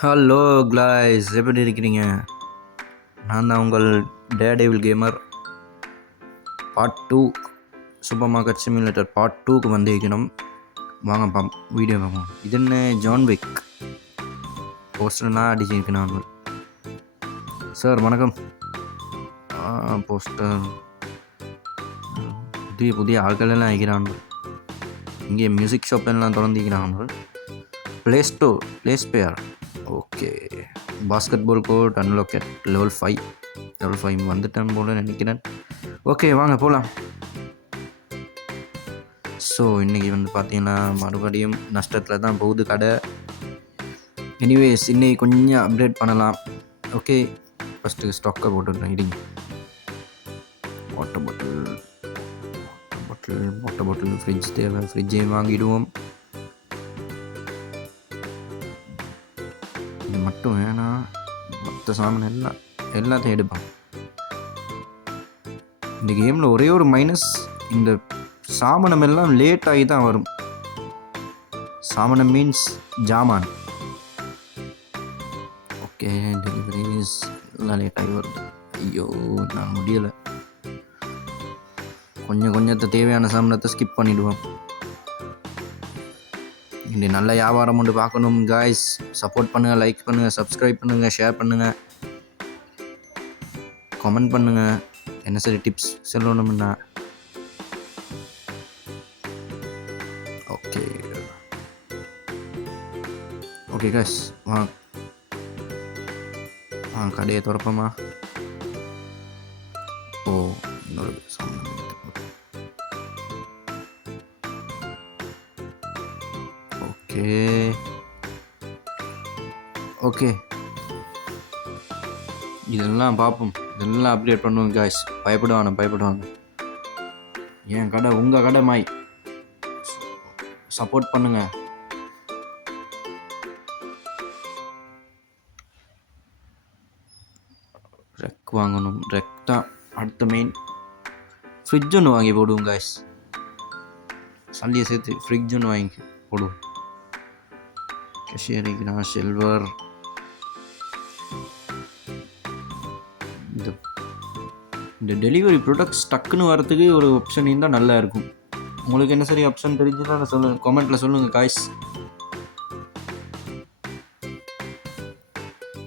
Hello க்ளாய்ஸ், எப்படி இருக்கிறீங்க? நான் தான் உங்கள் டேடேவில் gamer. Part 2 super market simulator part 2க்கு வந்திருக்கணும். வாங்க வீடியோ பார்ப்போம். இது என்ன ஜான் விக் போஸ்டர்லாம் அடிச்சிருக்கேன் நான். சார் வணக்கம். போஸ்டர் புதிய புதிய ஆட்கள் எல்லாம் ஆகிக்கிறான். இங்கே மியூசிக் ஷாப் எல்லாம் திறந்திக்கிறாங்க. Play spare. Okay, basketball court unlocked level 5 வந்துட்டேன் போல நினைக்கிறேன். ஓகே வாங்க போகலாம். ஸோ இன்றைக்கி பார்த்தீங்கன்னா மறுபடியும் நஷ்டத்தில் தான் போகுது கடை. எனிவேஸ் இன்னைக்கு கொஞ்சம் அப்டேட் பண்ணலாம். ஓகே, ஃபஸ்ட்டு ஸ்டாக்கை போட்டுவிட்டேன். இடிங்க வாட்டர் பாட்டில் ஃப்ரிட்ஜ் தேவை, ஃப்ரிட்ஜே வாங்கிடுவோம். இது மட்டும் வேணாம், மொத்த சாமான் எல்லாத்தையும் எடுப்போம். இந்த கேமில் ஒரே ஒரு மைனஸ், இந்த சாமனம் எல்லாம் லேட் ஆகி தான் வரும். சாமனம் மீன்ஸ் ஜாமான். ஓகே, டெலிவரிஸ் எல்லாம் லேட் ஆகி வரும். ஐயோ நான் முடியலை. கொஞ்சத்தை தேவையான சாமனத்தை ஸ்கிப் பண்ணிவிடுவோம். இன்றைக்கி நல்ல வியாபாரம் ஒன்று பார்க்கணும் காய்ஸ். சப்போர்ட் பண்ணுங்கள், லைக் பண்ணுங்கள், சப்ஸ்கிரைப் பண்ணுங்கள், ஷேர் பண்ணுங்கள், கமெண்ட் பண்ணுங்கள். என்ன சரி டிப்ஸ் சொல்லணும்னா ஓகே காய்ஸ், கடையை திறப்போமா? இன்னொரு சாமான். ஓகே இதெல்லாம் பார்ப்போம், இதெல்லாம் அப்டேட் பண்ணுவோம் காய்ஸ். பயப்படுவாங்க. என் கடை உங்கள் கடை மாய். சப்போர்ட் பண்ணுங்க. ரெக் வாங்கணும். ரெக் தான் அடுத்த மெயின். ஃப்ரிட்ஜ் ஒன்று வாங்கி போடுவோம் காய்ஸ். சல்லியை சேர்த்து ஃப்ரிட்ஜ் ஒன்று வாங்கி போடுவோம். கேஷியரிக்குனா சில்வர். இந்த டெலிவரி ப்ராடக்ட்ஸ் டக்குன்னு வரத்துக்கு ஒரு ஆப்ஷன் இருந்தால் நல்லா இருக்கும். உங்களுக்கு என்ன சரி ஆப்ஷன் தெரிஞ்சுன்னா சொல்லுங்கள், கமெண்ட்டில் சொல்லுங்கள் காய்ஸ்.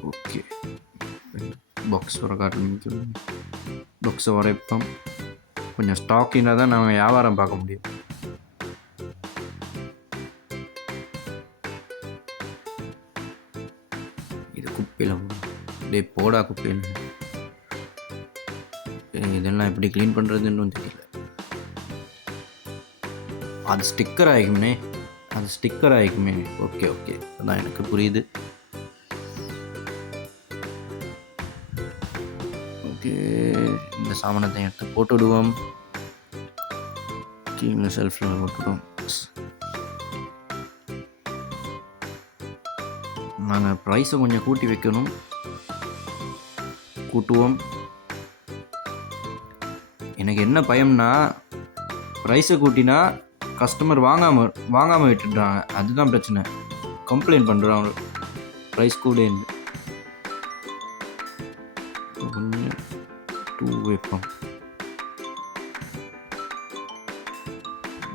ஓகே, பாக்ஸ் வர காட்டு. பாக்ஸை வரைப்போம். கொஞ்சம் ஸ்டாக் இருந்தால் தான் நம்ம வியாபாரம் பார்க்க முடியும். இது குப்பையில் போடா குப்பையில். இதெல்லாம் எப்படி க்ளீன் பண்ணுறதுன்னு தெரியல. அது ஸ்டிக்கர் ஆகிக்குமே. ஓகே அதான் எனக்கு புரியுது. ஓகே, இந்த சாமானத்தை எடுத்து போட்டு விடுவோம். கீழே செல்ஃபில் போட்டுவிடுவோம். நாங்கள் ப்ரைஸை கொஞ்சம் கூட்டி வைக்கணும். கூட்டுவோம். எனக்கு என்ன பயம்னா, ப்ரைஸை கூட்டினா கஸ்டமர் வாங்காமல் விட்டுடுறாங்க. அதுதான் பிரச்சனை. கம்ப்ளைண்ட் பண்ணுறாங்க ப்ரைஸ் கூட. கொஞ்சம் 2 வைப்போம்.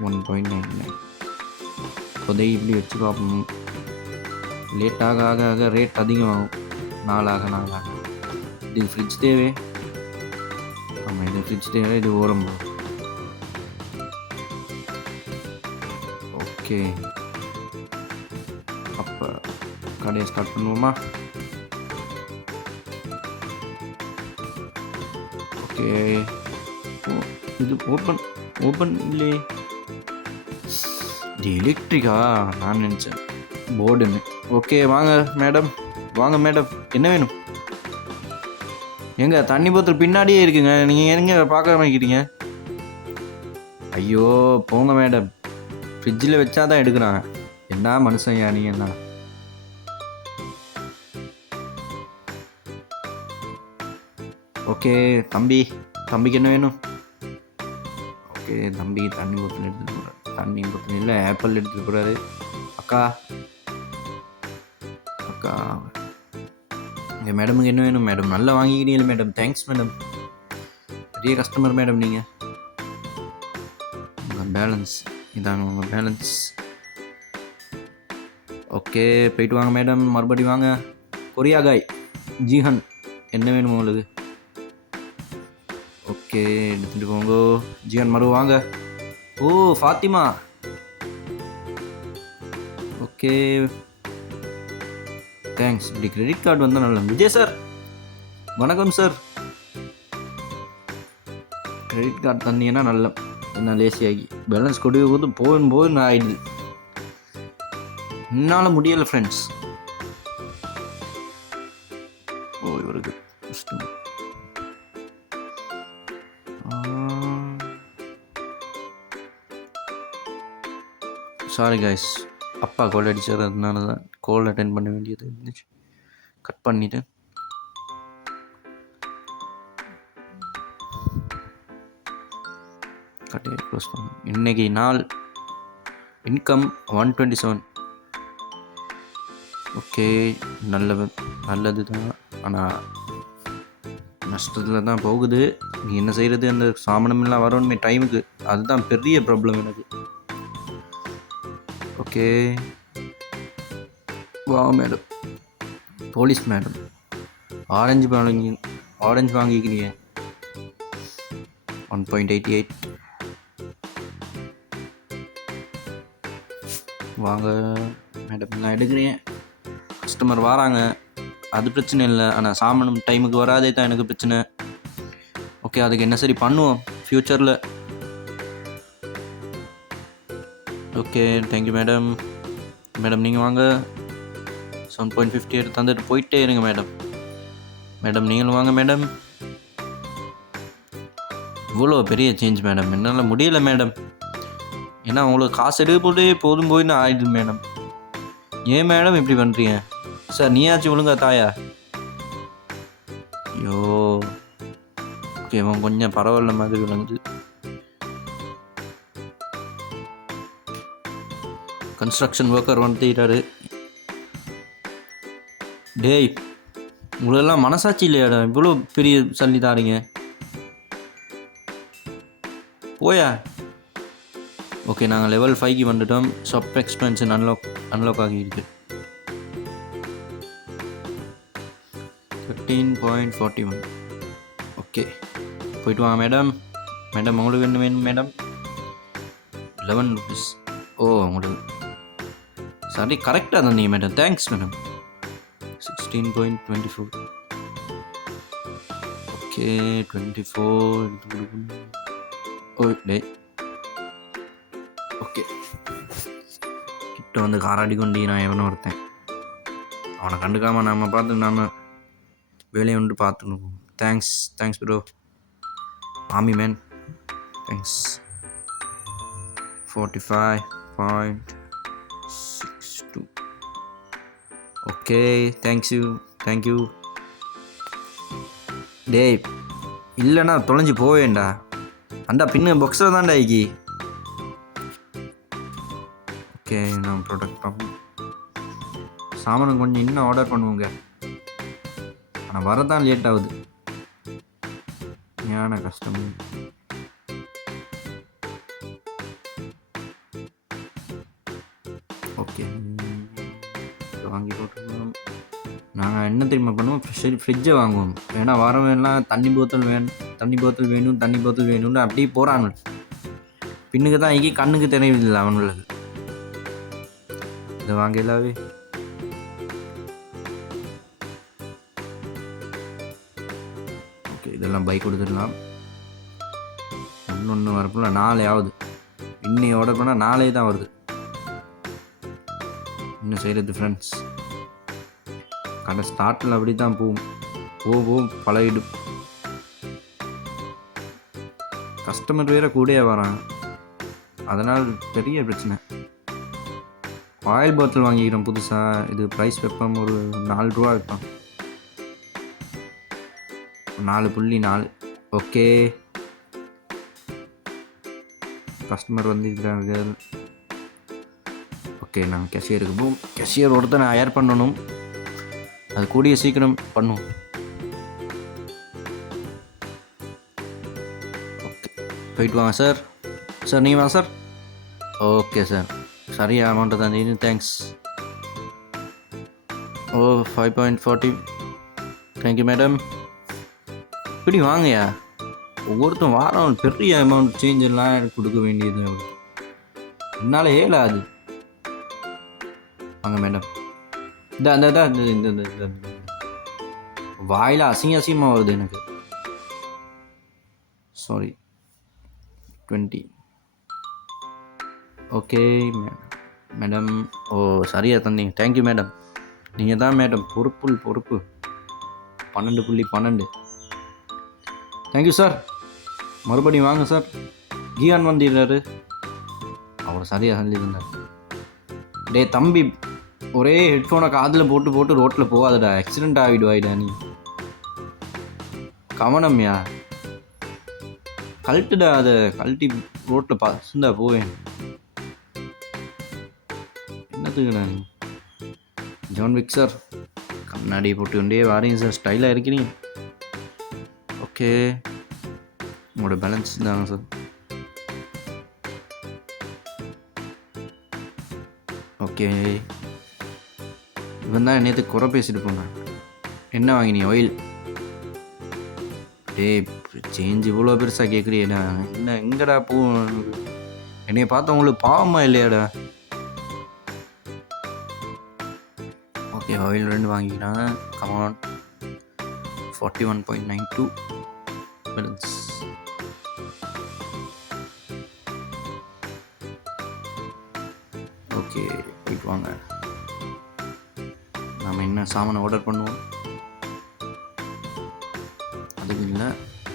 1.99. இப்போதை இப்படி வச்சு பார்ப்போம். லேட் ஆக ரேட் அதிகமாகும். நாளாக இது ஃப்ரிட்ஜ் தேவை. ஆமாம், இது ஃப்ரிட்ஜ் தேவை. இது ஓரம். ஓகே, அப்போ கடையை ஸ்டார்ட் பண்ணுவோமா? ஓகே, இது ஓப்பன் இல்லையே. இது எலக்ட்ரிக்கா? நான் நினச்சேன் போர்டுன்னு. ஓகே வாங்க மேடம், என்ன வேணும்? எங்க தண்ணி போத்தல் பின்னாடியே இருக்குங்க. நீங்கள் எங்க பார்க்க வைக்கிறீங்க? ஐயோ போங்க மேடம், ஃப்ரிட்ஜில் வச்சாதான் எடுக்கிறாங்க. என்ன மனுஷன் நீங்கள் என்ன? ஓகே தம்பிக்கு என்ன வேணும்? ஓகே, தம்பி தண்ணி போத்தல் எடுத்துகிட்டு போகிறாரு. தண்ணி போத்தல் இல்லை, ஆப்பிள் எடுத்துகிட்டு போகிறாரு. அக்கா அக்கா எங்கள் மேடமுக்கு என்ன வேணும் மேடம்? நல்லா வாங்கிக்கிறீங்களே மேடம், தேங்க்ஸ் மேடம். பெரிய கஸ்டமர் மேடம் நீங்கள். உங்கள் பேலன்ஸ் இதாங்க, உங்கள் பேலன்ஸ். ஓகே போயிட்டு வாங்க மேடம், மறுபடி வாங்க. கொரியா காய் ஜீஹன் என்ன வேணும் உங்களுக்கு? ஓகே எடுத்துகிட்டு போங்க ஜீஹன், மறு வாங்க. ஓ ஃபாத்திமா, ஓகே தேங்க்ஸ். இப்படி கிரெடிட் கார்டு வந்தால் நல்ல. விஜய் சார் வணக்கம் சார். கிரெடிட் கார்டு தந்தீங்கன்னா நல்ல. என்ன லேசியாகி பேலன்ஸ் கொடுக்க போது போதும் ஆயிடுது. என்னால் முடியலை ஃப்ரெண்ட்ஸ். ஓ இவருக்கு சாரி கைஸ், அப்பா கால் அடித்தார், அதனால தான் கால் அட்டென்ட் பண்ண வேண்டியது இருந்துச்சு. கட் பண்ணிவிட்டு கட்டையை க்ளோஸ் பண்ண. இன்றைக்கி நாள் இன்கம் 127. ஓகே நல்லது தான், ஆனால் நஷ்டத்தில் தான் போகுது. நீ என்ன செய்கிறது? அந்த சாமனமெல்லாம் வரணுமே டைமுக்கு, அதுதான் பெரிய ப்ராப்ளம் எனக்கு. ஓகே வா மேடம், போலீஸ் மேடம். ஆரஞ்சு வாங்கிக்கிறீங்க 1.88. வாங்க மேடம், நான் எடுக்கிறேன். கஸ்டமர் வராங்க, அது பிரச்சனை இல்லை. ஆனால் சாமானும் டைமுக்கு வராதே தான் எனக்கு பிரச்சனை. ஓகே அதுக்கு என்ன சரி பண்ணுவோம் ஃப்யூச்சரில். Okay thank you madam. மேடம் நீங்கள் வாங்க, 7.58 தந்துட்டு போயிட்டே இருங்க மேடம். மேடம் நீங்களும் வாங்க மேடம். இவ்வளோ பெரிய சேஞ்ச் மேடம், என்னால் முடியலை மேடம். ஏன்னா உங்களுக்கு காசு எடுக்க போதே போதுன்னு ஆயிடுது மேடம். ஏன் மேடம் இப்படி பண்ணுறீங்க? சார் நீயாச்சும் ஒழுங்கா தாயா? ஐயோ ஓகே கொஞ்சம் பரவாயில்ல மாதிரி விளங்குது. கன்ஸ்ட்ரக்ஷன் ஒர்க்கர் வந்துட்டாரு. டேய் உங்களெல்லாம் மனசாட்சி இல்லையாடா, இவ்வளோ பெரிய சல்லி தாரீங்க போயா. ஓகே நாங்கள் லெவல் 5க்கு வந்துட்டோம். ஷாப் எக்ஸ்பென்ஷன் அன்லாக் ஆகியிருக்கு. 13.41. ஓகே போயிட்டு வாங்க மேடம். மேடம் உங்களுக்கு என்ன வேணும் மேடம்? 11 rupees. ஓ உங்களுக்கு சாரி கரெக்டாக தந்தீங்க மேடம், தேங்க்ஸ் மேடம். 16.24. ஓகே 24. ஓ டே ஓகே கிட்ட வந்து காராடி கொண்டு நான் எவனோ ஒருத்தன், அவனை கண்டுக்காமல் நாம் பார்த்து நாம் வேலையை ஒன்று பார்த்துக்கணும். தேங்க்ஸ் ப்ரோ ஆமி மேன், தேங்க்ஸ். 45.62. Okay thank you. டேய் இல்லைண்ணா தொலைஞ்சி போவேண்டா, அண்டா பின்ன பாக்ஸில் தான்டா ஐக்கி. ஓகே நான் ப்ராடக்ட் பார்ப்போம். சாமானும் கொஞ்சம் இன்னும் ஆர்டர் பண்ணுவோங்க, ஆனால் வரதான் லேட் ஆகுது. ஏன்னா கஷ்டம். ஓகே வாங்கி போட்டுருவோம். நாங்கள் என்ன தெரியுமா பண்ணுவோம், ஃப்ரிட்ஜை வாங்குவோம். ஏன்னா வரவேலாம் தண்ணி போத்தல் வேணும்னு அப்படியே போகிறாங்க. பின்னுக்கு தான் இங்கே கண்ணுக்கு தெரியவில்லை அவனுங்களுக்கு. இதை வாங்கலாவே ஓகே இதெல்லாம் பைக் கொடுத்துடலாம். ஒன்று வரப்போல 4 ஆகுது. இன்னைக்கு ஆர்டர் பண்ணால் 4 தான் வருது. இன்னும் செய்கிறது ஃப்ரெண்ட்ஸ், கடை ஸ்டார்ட்டில் அப்படி தான் போகும் பழகிடும். கஸ்டமர் வேறு கூடயே வரான், அதனால் பெரிய பிரச்சனை. ஆயில் பாட்டில் வாங்கிக்கிறோம் புதுசாக. இது ப்ரைஸ் வைப்போம் ஒரு 4 ரூபா வைப்போம். 4.4. ஓகே கஸ்டமர் வந்துருக்காங்க. ஓகே நான் கேஷியருக்கு கேஷியர் ஒருத்தர் நான் ஹையர் பண்ணணும். அது கூடிய சீக்கிரம் பண்ணுவோம். ஓகே, போயிட்டு வாங்க சார். சார் நீங்கள் வாங்க சார். ஓகே சார், சரியா அமௌண்ட்டு தந்தீங்க, தேங்க்ஸ். ஓ 5.40, தேங்க்யூ மேடம். இப்படி வாங்கயா, ஒவ்வொருத்தன் வாரம் பெரிய அமௌண்ட் சேஞ்ச் எல்லாம் எனக்கு கொடுக்க வேண்டியது என்னால் ஏலாது. வாங்க மேடம். இந்த வாயில் அசிங்கமாக வருது எனக்கு. சாரி, 20. Okay madam. ஓ சரியா தந்தீங்க, தேங்க்யூ மேடம். நீங்கள் தான் மேடம் பொறுப்பு. 12.12. Thank you sir. மறுபடியும் வாங்க சார். கியான் வந்துடுறாரு, அவர் சரியாக சொல்லியிருந்தார். டே தம்பி, ஒரே ஹெட்ஃபோனை காதில் போட்டு ரோட்டில் போகாதடா, ஆக்சிடெண்ட் ஆகிடுவாயிடா நீ. கவனம்யா, கழட்டுடா, அதை கழட்டி ரோட்டில் பசுந்தா போவேன். என்னத்துக்குண்ணா நீ? ஜான் விக் சார், கண்ணாடி போட்டு கொண்டே வாரீங்க சார், ஸ்டைலாக இருக்கிறீங்க. ஓகே, உங்களோட பேலன்ஸ் தாங்க சார். ஓகே, இவன் தான் நேற்று குறை பேசிட்டு போங்க. என்ன வாங்கினீங்க? ஆயில். சேஞ்ச் இவ்வளோ பெருசாக கேட்குறியடா, என்ன எங்கடா போ? என்னைய பார்த்தா உங்களுக்கு பாவமா இல்லையாடா? ஓகே, ஆயில் 2 வாங்கிக்கிறாங்க. Come on, 41.92 balance. ஓகே, போயிட்டு வாங்க. நம்ம என்ன சாமானை ஆர்டர் பண்ணுவோம்? அதுக்கு இல்லை,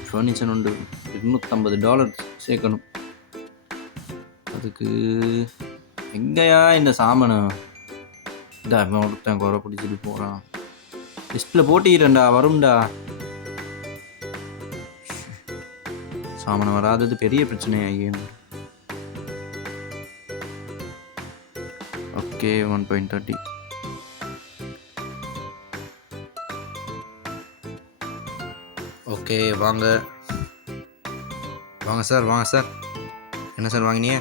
ஃபர்னிச்சர் உண்டு, $250 சேர்க்கணும். அதுக்கு எங்கேயா இந்த சாமானை? இந்த ஒருத்தன் குறை பிடிச்சிட்டு போகிறான். லிஸ்ட்டில் போட்டிக்கிறேன்டா, வரும்டா. சாமானை வராதது பெரிய பிரச்சனையாகி. ஓகே, 1.30. ஓகே, வாங்க சார். என்ன சார் வாங்கினீங்க?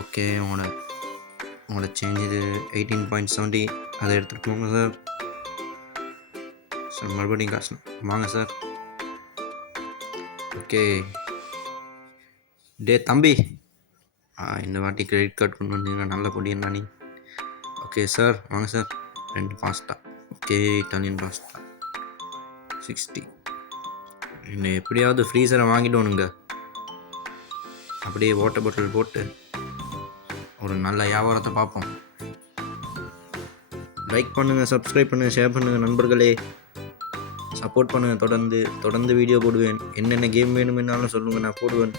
ஓகே, உங்களோட சேஞ்ச் இது 18.70, அதை எடுத்துகிட்டு போங்க சார். சார் மறுபடியும் காசு வாங்க சார். ஓகே, டே தம்பி, இந்த வாட்டி கிரெடிட் கார்டு கொண்டு வந்தீங்கன்னா நல்ல பொடியன்னா நீ. ஓகே சார், வாங்க sir. 2 pasta. Okay, Italian pasta 60. இன்னும் எப்படியாவது ஃப்ரீசரை வாங்கிடணுங்க. அப்படியே வாட்டர் பாட்டில் போட்டு ஒரு நல்ல வியாபாரத்தை பார்ப்போம். லைக் பண்ணுங்கள், சப்ஸ்கிரைப் பண்ணுங்கள், ஷேர் பண்ணுங்கள் நண்பர்களே. சப்போர்ட் பண்ணுங்கள். தொடர்ந்து வீடியோ போடுவேன். என்னென்ன கேம் வேணுமென்னாலும் சொல்லுங்கள், நான் போடுவேன்.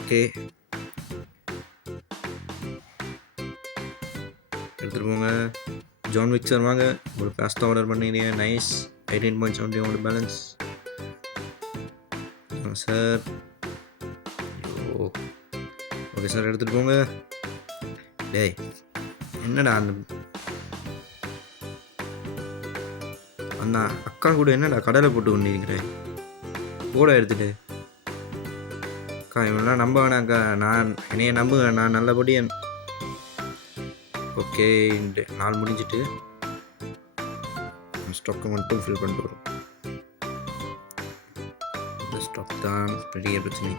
ஓகே, எடுத்துகிட்டு போங்க. ஜான் விக் சார் வாங்க, ஒரு பாஸ்தா ஆர்டர் பண்ணிடுறேன். நைஸ், 18.70 உங்களோட பேலன்ஸ் சார். ஓகே சார், எடுத்துகிட்டு போங்க. டேய் என்னடா அந்த அக்கா கூட என்னடா கடலை போட்டு கொண்டிருக்கிறேன்? கூட எடுத்துட்டு அக்கா, இவெல்லாம் நம்ப வேணாக்கா, என்னைய நம்புங்க, நான் நல்லபடியாக. ஓகே, 4 முடிஞ்சிட்டு ஸ்டாக்கை மட்டும் ஃபில் பண்ணிட்டு வரும். இந்த ஸ்டாக் தான் பெரிய பிரச்சனை.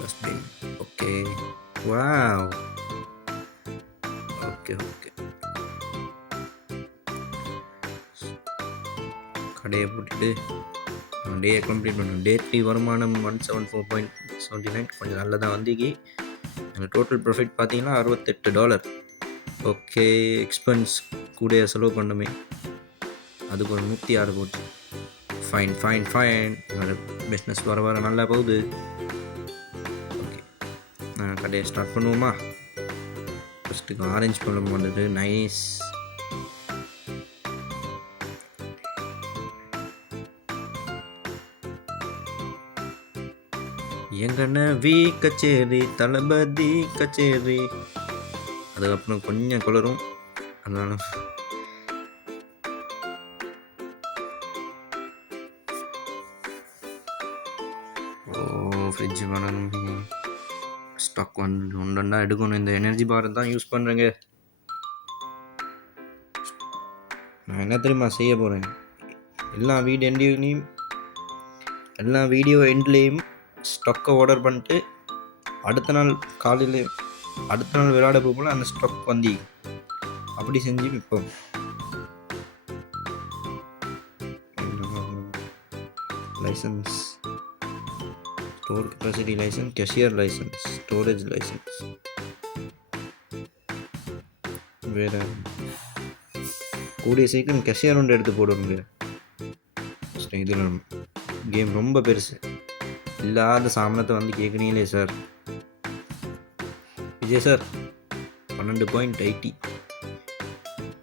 டஸ்ட்பின். Okay, wow. ஓகே, கடையை போட்டுட்டு டேயை கம்ப்ளீட் பண்ணணும். டே 3 வருமானம் 174.79, கொஞ்சம் நல்லதாக வந்திக்கு. எங்கள் டோட்டல் ப்ராஃபிட் பார்த்தீங்கன்னா $68. ஓகே, எக்ஸ்பென்ஸ் கூட செலவு பண்ணுமே, அதுக்கு ஒரு 106 போச்சு. ஃபைன். என்னோட பிஸ்னஸ் வர நல்லா போகுது. ஓகே, கடையை ஸ்டார்ட் பண்ணுவோமா? ஃபஸ்ட்டுக்கு ஆரஞ்சு பழம் வந்தது. நைஸ். எங்கன வி கச்சேரி, தளபதி கச்சேரி. அதுக்கப்புறம் கொஞ்சம் குளரும். அதனால ஃப்ரிட்ஜ் பண்ணணும். ஸ்டாக் ஒன்றா எடுக்கணும். இந்த எனர்ஜி பார் தான் யூஸ் பண்ணுறேங்க. நான் என்ன தெரியுமா செய்ய போகிறேன், எல்லா வீடியோ எண்ட்லேயும் ஸ்டாக்கை ஆர்டர் பண்ணிட்டு அடுத்த நாள் விளையாட போகும்போது அந்த ஸ்டாக் வந்து அப்படி செஞ்சு விற்போம். Licence, store capacity licence, cashier licence, storage licence, வேறு கூடிய சீக்கிரம் கேஷியர் ஒன்று எடுத்து போடுவோங்க. இதில் கேம் ரொம்ப பெருசு, இல்லாத சாமனத்தை வந்து கேட்குறீங்களே சார். விஜய் சார் 12.80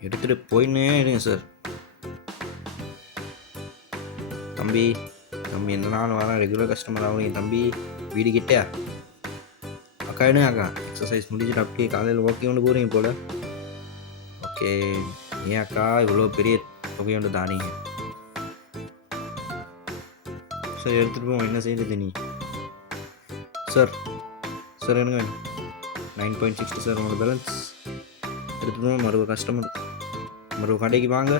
எடுத்துகிட்டு போயின்னே இருங்க சார். தம்பி எந்த நாள் வரேன், ரெகுலர் கஸ்டமர் ஆகும். தம்பி வீடு கிட்டே அக்கா எடுங்க அக்கா. எக்ஸசைஸ் முடிச்சுட்டு அப்படியே காலையில் ஓகே ஒன்று போகிறீங்க போல். ஓகே, ஏன் அக்கா இவ்வளோ பெரிய தொகை ஒன்று தானீங்க சார்? எடுத்துகிட்டு போவோம், என்ன செய்யுது நீ சார்? எடுங்க 9.60 சார் உங்களோட பேலன்ஸ். எடுத்துகிட்டு போவோம், மறுபடியும் கடைக்கு வாங்க.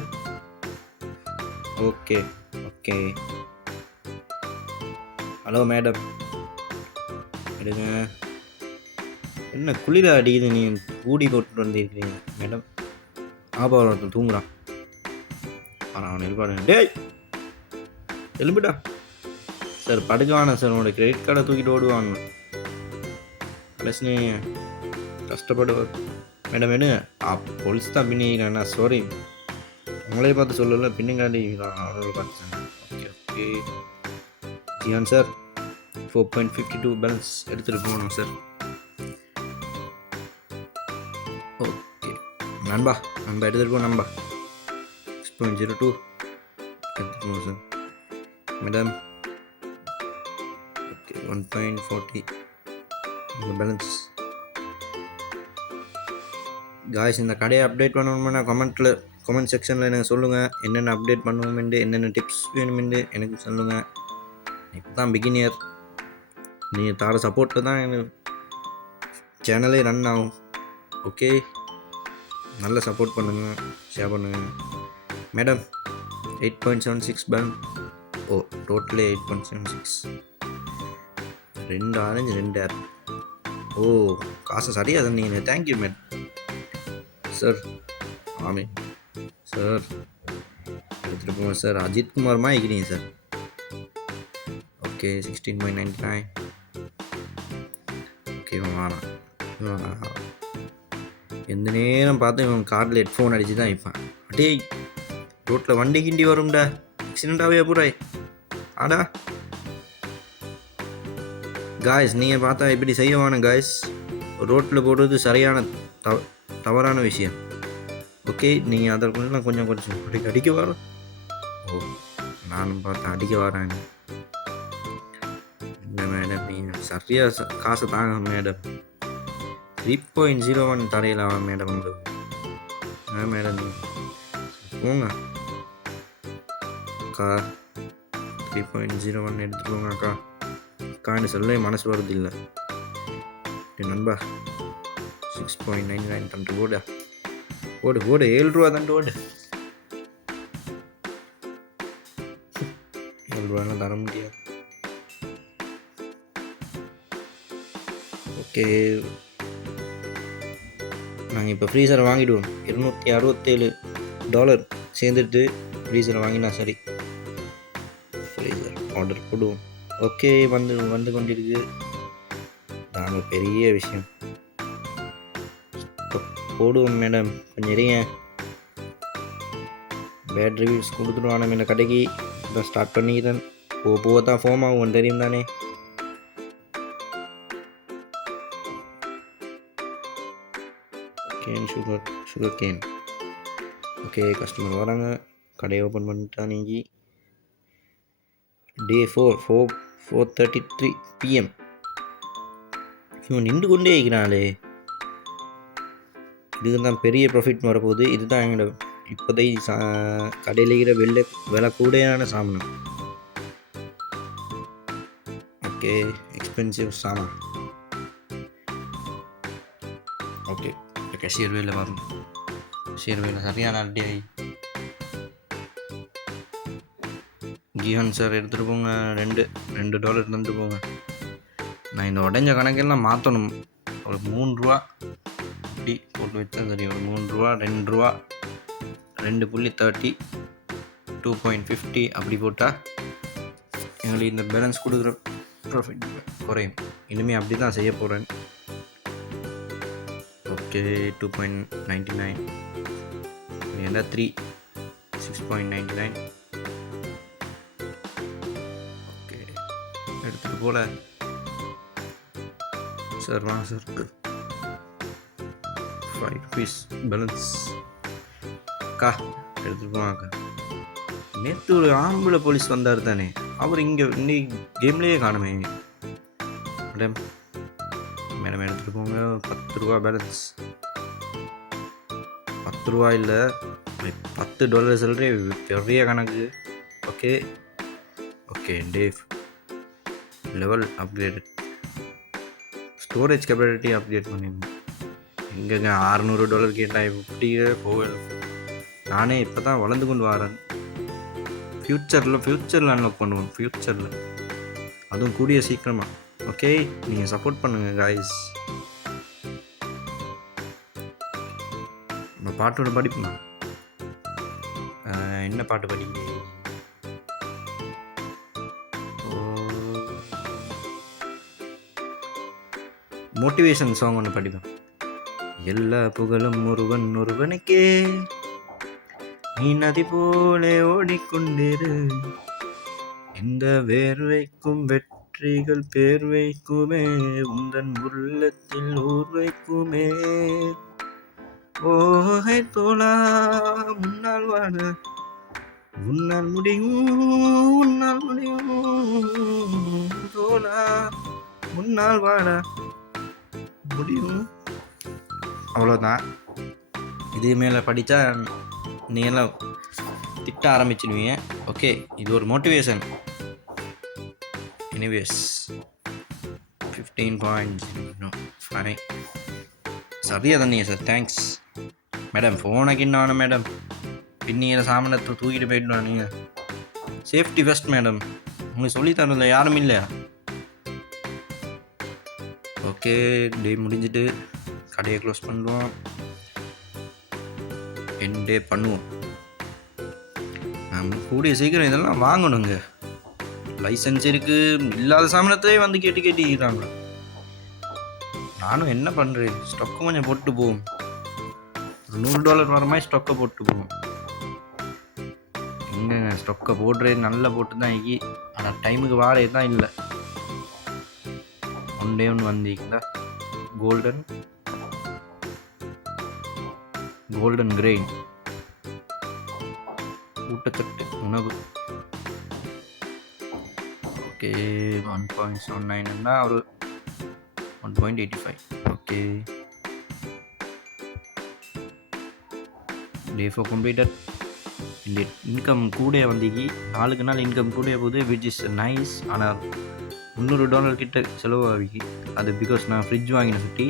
ஓகே. ஹலோ மேடம், எடுங்க. என்ன குளிர அடிக்குது, நீ கூடி போட்டு வந்துருக்கிறீங்க மேடம். ஒருத்தன் தூங்குறான். அவன் எழுப்பாடு. டேய் எழுப்பிட்டா சார். படுக்குவானா சார்? உன்னோட கிரெடிட் கார்டை தூக்கிட்டு ஓடுவாங்க. ப்ளஸ் நீ கஷ்டப்படுவார் மேடம். எடுங்க. போலீஸ் தான் பின்னிக்கிறேண்ணா. சாரி, உங்களே பார்த்து சொல்லல, பின்னுங்காண்டி அவரோட பார்த்து. ஓகே ஜியான் சார் 4.52 பேலன்ஸ் எடுத்துகிட்டு போகணும் சார். ஓகே நண்பா எடுத்துகிட்டு போவோம். நண்பா 6.02 எடுத்துகிட்டு போவோம் sir. Madam okay 1.40 balance. Guys, இந்த கடையை அப்டேட் பண்ணணும்னா கமெண்ட் செக்ஷனில் எனக்கு சொல்லுங்கள். என்னென்ன அப்டேட் பண்ணுவோமெண்டு, என்னென்ன டிப்ஸ் வேணுமெண்டு எனக்கு சொல்லுங்கள். இப்போ தான் பிகினியர், நீங்கள் தர சப்போர்ட்டு தான் எனக்கு சேனலே ரன் ஆகும். ஓகே, நல்ல சப்போர்ட் பண்ணுங்கள், ஷேர் பண்ணுங்கள். Madam 8.76 balance. டோட்டலே 8.76. 2 ஆரஞ்சு 2 ஆப். காசு சரியாக தந்தீங்க, தேங்க்யூ மேடம். சார் ஆமாம் சார், எடுத்துகிட்டு போங்க சார். அஜித் குமார்மா இருக்கிறீங்க சார். ஓகே 16.99. ஓகே வாங்க. எந்த நேரம் பார்த்து இவன் கார்டில் ஹெட்ஃபோன் அடித்து தான் வைப்பான். அடே ரோட்டில் வண்டி கிண்டி வரும்டா, ஆக்சிடெண்ட்டாகவே போடாய். ஆடா காய்ஸ், நீங்கள் பார்த்தா இப்படி செய்யவான காய்ஸ். ரோட்டில் போடுறது சரியான தவறான விஷயம். ஓகே, நீங்கள் அதற்குள்ள கொஞ்சம் அடிக்க வர. நானும் பார்த்தேன் அடிக்க வரேன். இல்லை மேடம், நீங்கள் சரியாக காசை தாங்க மேடம். 3.01 தரையிலாமா மேடம் உங்களுக்கு? மேடம் போங்க அக்கா. 3.01 எடுத்துட்டு போங்க அக்கா. அக்கான்னு சொல்ல மனசு வருது இல்லை நண்பா. 6.99 தண்டு ஓடு 7 ரூபா தண்டு ஓடு. 7 ரூபாயெல்லாம் தர முடியாது. ஓகே, நாங்கள் இப்போ ஃப்ரீசரை வாங்கிடுவோம். $267 சேர்ந்துட்டு ஃப்ரீசரை வாங்கினா சரி. ஃப்ரீசர் ஆர்டர் போடுவோம். ஓகே, வந்து கொண்டிருக்கு. நாங்கள் பெரிய விஷயம் போடுவோம் மேடம். கொஞ்சம் இருங்க. பேட் ரிவ்யூஸ் கொடுத்துட்டு நம்ம இந்த கடைக்கு இப்போ ஸ்டார்ட் பண்ணிக்கிறேன். போக தான் ஃபார்ம் ஆகும், தெரியும் தானே. Sugar cane. ஓகே, கஸ்டமர் வராங்க. கடையை ஓப்பன் பண்ணிட்டா நீங்கள். Day 4:33 PM. இவன் நின்று கொண்டே இருக்கிறாளே. இதுக்கு தான் பெரிய ப்ராஃபிட் வரப்போகுது. இதுதான் எங்களோட இப்போதை கடையில் இருக்கிற விலை கூடையான சாமான். ஓகே, எக்ஸ்பென்சிவ் சாமான். ஓகே, கேஷியர் வேலை வரும். கேஷியர் வேலை சரியான அடியாகி. ஜீவன் சார் எடுத்துகிட்டு போங்க. $2 தந்துட்டு போங்க. நான் இந்த உடஞ்ச கணக்கெல்லாம் மாற்றணும். ஒரு $3 இப்படி போட்டு வச்சா சரி. ஒரு $3, $2, 2.30, 2.50 அப்படி போட்டால் எங்களுக்கு இந்த பேலன்ஸ் கொடுக்குற ப்ராஃபிட் குறையும். இனிமேல் அப்படி தான் செய்ய போகிறேன். ஓகே, 2.99 என்ன 6.99. ஓகே, எடுத்துகிட்டு போல சார். வாங்க சார், ₹5 பேலன்ஸ். அக்கா எடுத்துகிட்டு போவாங்க. நேற்று ஒரு ஆம்பளை போலீஸ் வந்தார் தானே, அவர் இங்கே இன்னைக்கு கேம்லேயே காணுமே. மேடம் எடுத்துகிட்டு போங்க. $10 பேலன்ஸ். $10 இல்லை, $10 சொல்கிறே பெரிய கணக்கு. Okay okay, Dave level upgrade, storage capacity upgrade பண்ணிடணும். எங்கேங்க $600 கேட்டால் இப்படியே போக. நானே இப்போ தான் வளர்ந்து கொண்டு வரேன். ஃப்யூச்சரில் அன்லாக் பண்ணுவோம். ஃப்யூச்சரில் அதுவும் கூடிய சீக்கிரமாக. ஓகே, நீங்கள் சப்போர்ட் பண்ணுங்கள் காய்ஸ். நம்ம பாட்டோட படிப்புமா? என்ன பாட்டு படிக்க? மோட்டிவேஷன் சாங் ஒன்று படிப்பேன். எல்லா புகழும் ஒருவனுக்கே, நீ நதி போலே ஓடிக்கொண்டிரு, இந்த வேர்வைக்கும் வெற்றிகள் பேர் வைக்குமே, உந்தன் உள்ளத்தில் ஊர் வைக்குமே. ஓஹை தோழா, முன்னால் வாட, உன்னால் முடியும் தோழா, முன்னால் வாட முடியும். அவ்வளோதான். இதே மேலே படித்தா நீ எல்லாம் திட்ட ஆரம்பிச்சிடுவீங்க. ஓகே, இது ஒரு மோட்டிவேஷன். Anyways 15 points. ஃபைன், சரியாக தந்தீங்க சார். Thanks madam. ஃபோனை கிண்ணான மேடம், பின்னிங்கிற சாமானத்தை தூக்கிட்டு போயிட்டு நீங்கள். Safety first madam. உங்களுக்கு சொல்லித்தரல யாரும் இல்லையா? ஓகே, டே முடிஞ்சிட்டு கடையை க்ளோஸ் பண்ணுவோம். என் டே பண்ணுவோம். நம்ம கூடிய சீக்கிரம் இதெல்லாம் வாங்கணுங்க. லைசன்ஸ் இருக்குது, இல்லாத சாமானத்தையே வந்து கேட்டுக்கிறாங்க. நானும் என்ன பண்ணுறேன், ஸ்டொக்கை கொஞ்சம் போட்டு போவோம். ஒரு $100 வர மாதிரி ஸ்டொக்கை போட்டு போவோம். எங்கங்க ஸ்டொக்கை போடுறது நல்லா போட்டு தான் ஆகி, ஆனால் டைமுக்கு வாரே தான் இல்லை. ஒன்று வந்தீங்களா? கோல்டன் கிரெயின் ஊட்டச்சத்து உணவு. ஓகே, 1.79ன்னா ஒரு 1.85. Okay, day four completed. இந்த இன்கம் கூட வந்தீங்க, நாளுக்கு நாள் இன்கம் கூட போகுது, விச் இஸ் நைஸ். ஆனால் $300 கிட்ட செலவாகி, அது பிகாஸ் நான் ஃப்ரிட்ஜ் வாங்கின சுட்டி.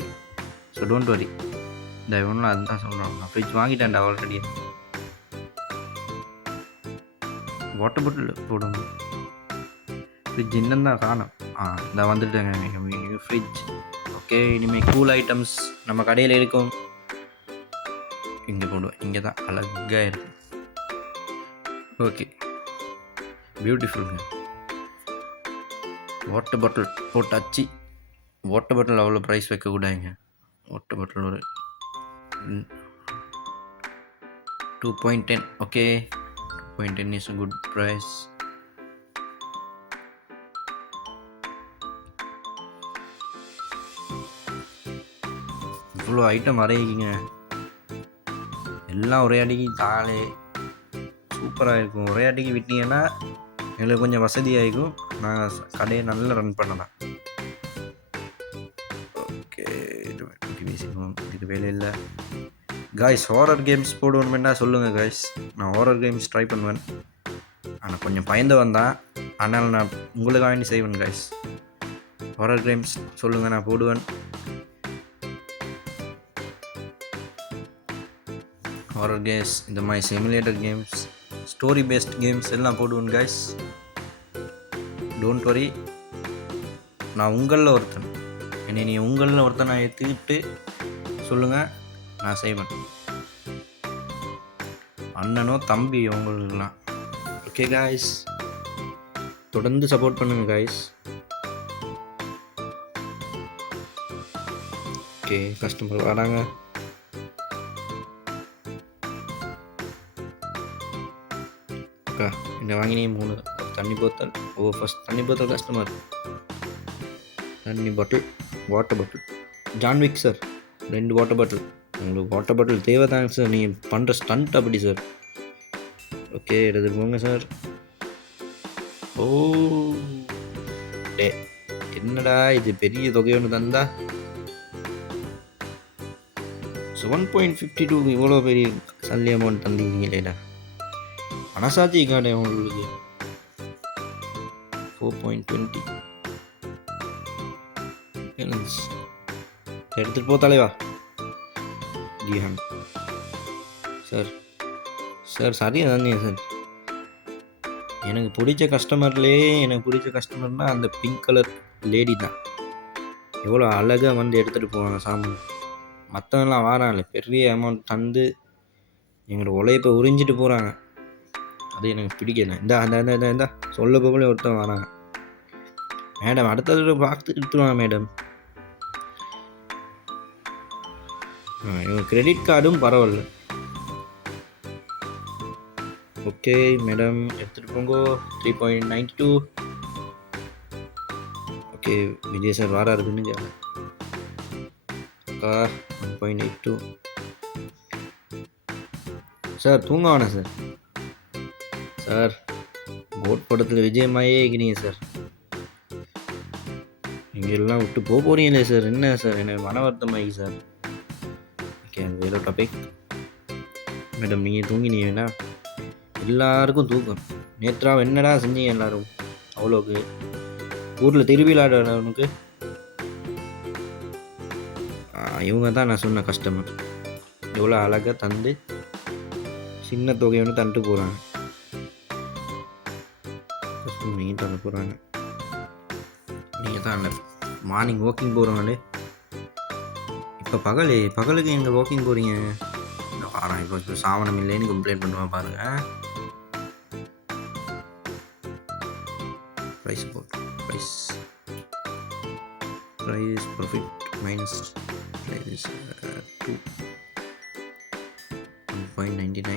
ஸோ டோன்ட் வரி, இந்த ஒன்றும் அதுதான் சொல்கிறோம். நான் ஃப்ரிட்ஜ் வாங்கிட்டேன்டா ஆல்ரெடி. வாட்டர் பாட்டில் போடணும். ஃப்ரிட்ஜ் இன்னும் தான் காணும். இந்த வந்துட்டேங்க நியூ ஃப்ரிட்ஜ். ஓகே, இனிமேல் கூல் ஐட்டம்ஸ் நம்ம கடையில் இருக்கும். இங்கே போடுவோம். இங்கே தான் அழகாக இருக்கும். ஓகே, பியூட்டிஃபுல்ங்க. வாட்டர் பாட்டில் போட்டாச்சு. வாட்டர் பாட்டில் அவ்வளோ ப்ரைஸ் வைக்கக்கூடாதுங்க. வாட்டர் பாட்டில் ஒரு 2.10. Okay, 2.10 is a good price. இவ்வளோ ஐட்டம் வரையிங்க, எல்லாம் ஒரே அடிக்கு தாளே சூப்பராக இருக்கும். ஒரே அடிக்கு விட்டீங்கன்னா எங்களுக்கு கொஞ்சம் வசதியாகிக்கும். நான் கடையை நல்லா ரன் பண்ணலாம். ஓகே, இது வேலை இல்லை. காய்ஸ் ஹாரர் கேம்ஸ் போடுவேன்னா சொல்லுங்கள் காய்ஸ், நான் ஹாரர் கேம்ஸ் ட்ரை பண்ணுவேன். ஆனால் கொஞ்சம் பயந்து வந்தேன், ஆனால் நான் உங்களுக்காக வேண்டி செய்வேன் காய்ஸ். ஹாரர் கேம்ஸ் சொல்லுங்கள், நான் போடுவேன். ஹாரர் கேம்ஸ், இந்த மாதிரி simulator games, story paste games எல்லாம் போடுவேன் காய்ஸ். டோன்ட் வரி, நான் உங்களில் ஒருத்தன். என்னை நீ உங்களில் ஒருத்தனை ஏற்றுக்கிட்டு சொல்லுங்கள், நான் செய்வேன். அண்ணனோ தம்பி உங்களுக்குலாம். ஓகே காய்ஸ், தொடர்ந்து சப்போர்ட் பண்ணுங்க காய்ஸ். ஓகே, கஸ்டமர் வராங்க. அக்கா என்ன வாங்கினே 3 தண்ணி போத்தல். ஃபஸ்ட் தண்ணி போத்தல் கஸ்டமர். தண்ணி bottle, water bottle. John Wick sir 2 water bottle. உங்களுக்கு வாட்டர் பாட்டில் தேவை தாங்க சார், நீங்கள் பண்ணுற ஸ்டண்ட் அப்படி சார். ஓகே, எடுத்துகிட்டு போங்க சார். ஓ டே, என்னடா இது பெரிய தொகை ஒன்று தந்தா. 7.52 இவ்வளோ பெரிய சல்லி அமௌண்ட் தந்தீங்களேடா. மனசாட்சி காடே உங்களுக்கு. 4.20 எடுத்துகிட்டு போ தலைவா. ஜிஹான் சார், சார் சரியாக தாங்க சார். எனக்கு பிடிச்ச கஸ்டமர்னால் அந்த பிங்க் கலர் லேடி தான். எவ்வளோ அழகாக வந்து எடுத்துகிட்டு போவாங்க சாமான். மற்றவங்களாம் வாராங்களே பெரிய அமௌண்ட் தந்து எங்களோட உழைப்பை உறிஞ்சிட்டு போகிறாங்க. அது எனக்கு பிடிக்கல. இந்த சொல்ல போகல ஒருத்தன் வராங்க. மேடம் அடுத்த தடவை பார்த்து எடுத்துருவாங்க மேடம். இவங்க கிரெடிட் கார்டும் பரவாயில்ல. ஓகே மேடம், எடுத்துகிட்டு போங்கோ. 3.92. ஓகே, விஜய் சார் வாரா இருக்குன்னு அக்கா 1.82. சார் தூங்க வேணாம் சார். சார் கோட் படத்தில் விஜயமாயே இருக்கிறீங்க சார். நீங்கள் எல்லாம் விட்டு போக போகிறீங்களே சார். என்ன சார், எனக்கு மன வருத்தமாகி சார். ஓகே, அது வேறு டாபிக். மேடம் நீங்கள் தூங்கினீங்கன்னா எல்லாருக்கும் தூக்கம். நேற்றாக என்னடா செஞ்சீங்க எல்லாரும் அவ்வளோக்கு? ஊரில் திருவிழாடனுக்கு இவங்க தான் நான் சொன்ன கஸ்டமர். எவ்வளோ அழகாக தந்து சின்ன தொகை ஒன்று தந்துட்டு போகிறாங்க. கஸ்டமர் நீங்கள் தந்து போகிறாங்க. நீங்கள் தான் அந்த மார்னிங் வாக்கிங் போகிறவங்களே. இப்போ பகலுக்கு எங்கே வாக்கிங் போகிறீங்க? இப்போ சாவனம் இல்லைன்னு கம்ப்ளைண்ட் பண்ணுவேன் பாருங்கள். price profit minus price 1.99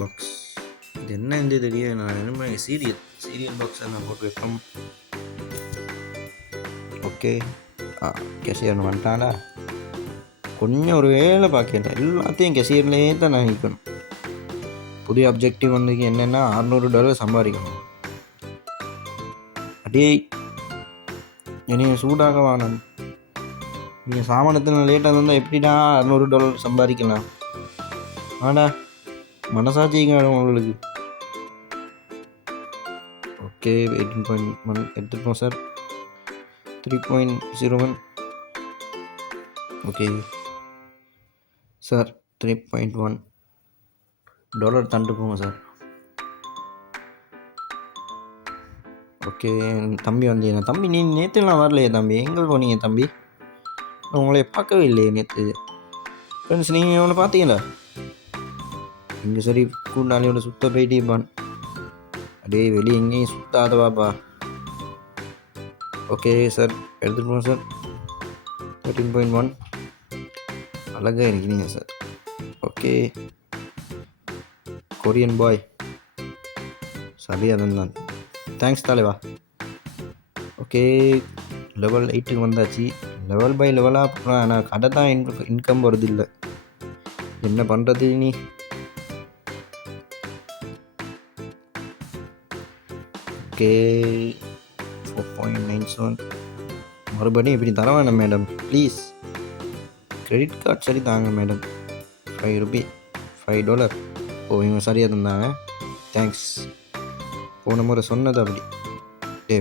box. இது என்ன இந்த தெரியும், நான் என்ன சீரியல் பாக்ஸை நான் போட்டு வைப்போம். ஓகே, கெசியர் வந்துட்டாடா. கொஞ்சம் ஒரு வேலை பார்க்கல, எல்லாத்தையும் கெசியர்லேயே தான் நான் நிற்கணும். புதிய அப்ஜெக்டிவ் வந்து என்னென்னா $600 சம்பாதிக்கணும். அடே என்னைய சூடாக வாணும். நீங்கள் சாமானத்தில் லேட்டாக இருந்தால் எப்படிடா $600 சம்பாதிக்கலாம்? ஆடா மனசாட்சிங்க உங்களுக்கு. ஓகே, 18.1 எடுத்துப்போம் சார். 3.01. ஓகே சார், $3.1 தந்துட்டு போங்க சார். ஓகே, தம்பி வந்தீங்க. தம்பி நீ நேற்றுலாம் வரலையே தம்பி, எங்கே போனீங்க தம்பி? உங்களை பார்க்கவே இல்லையே நேற்று. ஃப்ரெண்ட்ஸ், நீங்கள் இவனை பார்த்தீங்களா? இங்கே சரி கூட்டாளியோட சுத்த போயிட்டீப்பான். அடே வெளியே எங்கேயும் சுத்தாதவாப்பா. ஓகே சார், எடுத்துகிட்டு போங்க சார். 13.1 அழகாக இருக்கிறீங்க சார். ஓகே, கொரியன் பாய் சரியாக தான். தேங்க்ஸ் தலைவா. ஓகே, லெவல் 8க்கு வந்தாச்சு. லெவல் பை லெவலாக போனால் ஆனால் கடை தான் இன்கம் வருது இல்லை. என்ன பண்ணுறது நீ? ஓகே, 4.97. மறுபடியும் இப்படி தர வேணாம் மேடம் ப்ளீஸ். கிரெடிட் கார்டு சரி தாங்க மேடம். ₹5 $5. ஓ, இவங்க சரியாக தந்தாங்க. தேங்க்ஸ். போன முறை சொன்னது அப்படி.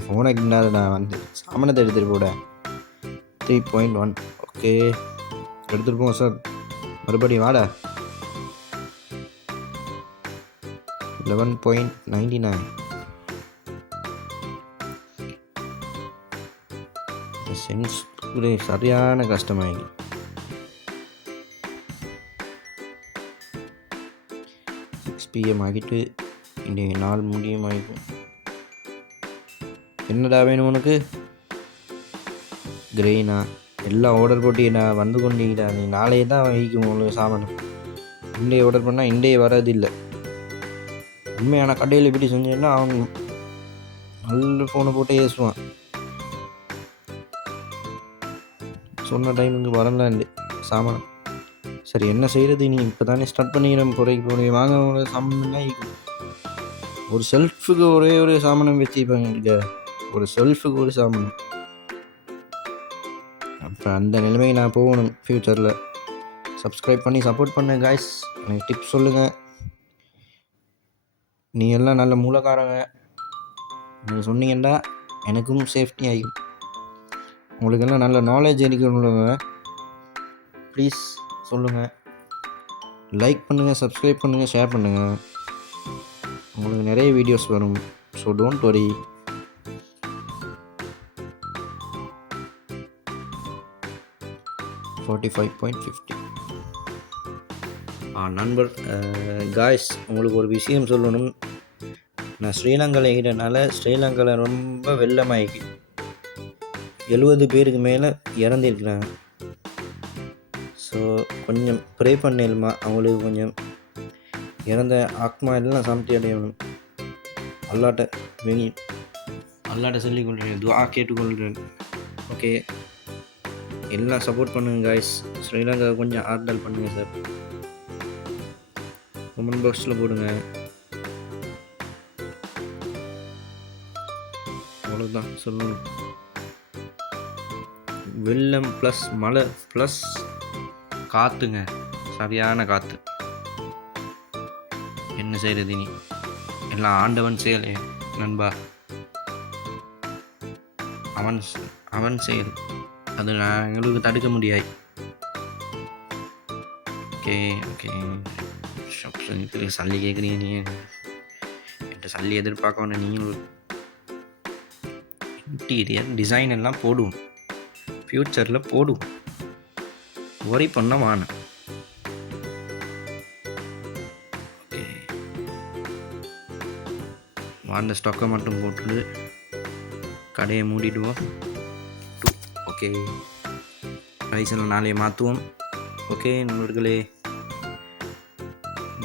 ஃபோனை கிண்டாதடா, வந்து சாமானத்தை எடுத்துகிட்டு போட. 3.1. ஓகே, எடுத்துகிட்டு போங்க சார். மறுபடியும் வாடா. 11.99. சென்ஸ் சரியான கஷ்டமாகி 6 PM ஆகிட்டு இன்றைய நாள் முடியுமாயிருக்கும். என்னடா வேணும் உனக்கு? கிரெயினா? எல்லாம் ஆர்டர் போட்டிடா, வந்து கொண்டீங்கடா. நீ நாளையே தான் வைக்கும் உங்களுக்கு சாமான். இன்றைய ஆர்டர் பண்ணால் இன்றைய வரதில்லை. உண்மையான கடையில் எப்படி செஞ்சேன்னா அவன் நல்ல ஃபோனை போட்டு ஏசுவான். சொன்ன டைமுக்கு வரலாண்டு சாமான். சரி, என்ன செய்கிறது? நீ இப்போ தானே ஸ்டார்ட் பண்ணிக்கிறேன். போய் வாங்க சாமான்லாம் இருக்கும். ஒரு செல்ஃபுக்கு ஒரே ஒரு சாமானம் வச்சுப்பாங்க. ஒரு செல்ஃபுக்கு ஒரு சாமானம். அப்புறம் அந்த நிலைமைக்கு நான் போகணும் ஃப்யூச்சரில். சப்ஸ்கிரைப் பண்ணி சப்போர்ட் பண்ண காய்ஸ். எனக்கு டிப்ஸ் சொல்லுங்கள். நீ எல்லாம் நல்ல மூலக்காரங்க. நீங்கள் சொன்னீங்கன்னா எனக்கும் சேஃப்டி ஆகிடும். உங்களுக்கெல்லாம் நல்ல நாலேஜ் இருக்கணுங்க. ப்ளீஸ் சொல்லுங்கள். லைக் பண்ணுங்கள், சப்ஸ்கிரைப் பண்ணுங்கள், ஷேர் பண்ணுங்கள். உங்களுக்கு நிறைய வீடியோஸ் வரும். So don't worry. $45.50. நண்பர் காய்ஸ், உங்களுக்கு ஒரு விஷயம் சொல்லணும். நான் ஸ்ரீலங்காவில் இருக்கிறனால ஸ்ரீலங்காவில் ரொம்ப வெள்ளமாகி 70 பேருக்கு மேலே இறந்துருக்குறாங்க. ஸோ கொஞ்சம் ப்ரே பண்ணிடுமா. அவங்களுக்கு கொஞ்சம் இறந்த ஆத்மா எல்லாம் சாந்தி அடையணும். அல்லாட்ட சொல்லிக் கொள்கிறேன், துவா கேட்டுக்கொள்கிறேன். ஓகே, எல்லாம் சப்போர்ட் பண்ணுங்கள் காய்ஸ். ஸ்ரீலங்கா கொஞ்சம் ஆர்டர் பண்ணுங்கள் சார். கமெண்ட் பாக்ஸில் போடுங்க. அவ்வளோதான் சொல்லணும். வெள்ளம் ப்ளஸ் மழை ப்ளஸ் காற்றுங்க, சரியான காற்று. என்ன செய்கிறது நீ? எல்லாம் ஆண்டவன் செயலே நண்பா. அவன் செயல், அது நான் எங்களுக்கு தடுக்க முடியாது. ஓகே ஓகே, சல்லி கேட்குறீங்க. நீ என்கிட்ட சல்லி எதிர்பார்க்கணும். நீங்களும் இன்டீரியர் டிசைன் எல்லாம் போடுவோம், ஃப்யூச்சரில் போடுவோம். ஒரி பண்ண வாங்க. ஓகே, வாண்ட ஸ்டாக்கை மட்டும் போட்டுட்டு கடையை மூடிடுவோம். ஓகே, ப்ரைஸ் எல்லாம் நாளையே மாற்றுவோம். ஓகே நண்பர்களே,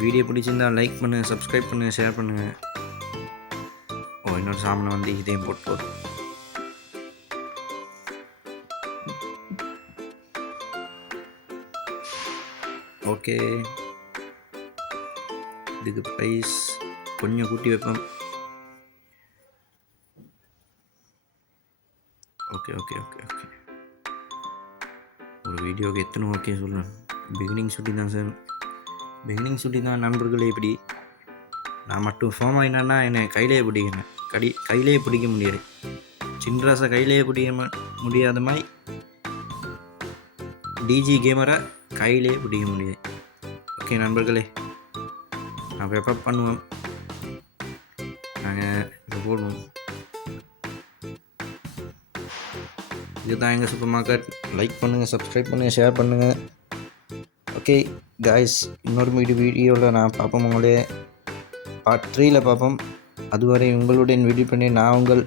வீடியோ பிடிச்சிருந்தால் லைக் பண்ணுங்கள், சப்ஸ்கிரைப் பண்ணுங்கள், ஷேர் பண்ணுங்கள். இன்னொரு சாமானை வந்து இதையும் போட்டு ஓகே. இதுக்கு ப்ரைஸ் கொஞ்சம் கூட்டி வைப்பேன். ஓகே ஓகே ஓகே ஓகே, ஒரு வீடியோவுக்கு எத்தனை ஓகே சொல்லுங்கள். பிகினிங் ஷூட்டி தான் சார், பிகினிங் ஷூட்டி தான் நண்பர்களே. இப்படி நான் மட்டும் ஃபார்ம் ஆகினா என்னை கையிலே பிடிக்கிறேன். கையிலே பிடிக்க முடியாது. சின்ராஸை கையிலே பிடிக்க முடியாத மாதிரி டிஜி கேமரை கையிலே பிடிக்க முடியாது. ஓகே நண்பர்களே, நான் வெப்பப் பண்ணுவோம். நாங்கள் இதை போடுவோம். இதுதான் எங்கள் சூப்பர் மார்க்கெட். லைக் பண்ணுங்கள், சப்ஸ்கிரைப் பண்ணுங்கள், ஷேர் பண்ணுங்கள். ஓகே காய்ஸ், இன்னொரு வீடியோவில் நான் பார்ப்போம். உங்களே பார்ட் 3ல் பார்ப்போம். அதுவரை உங்களுடன் வீடியோ பண்ணி நான் உங்கள்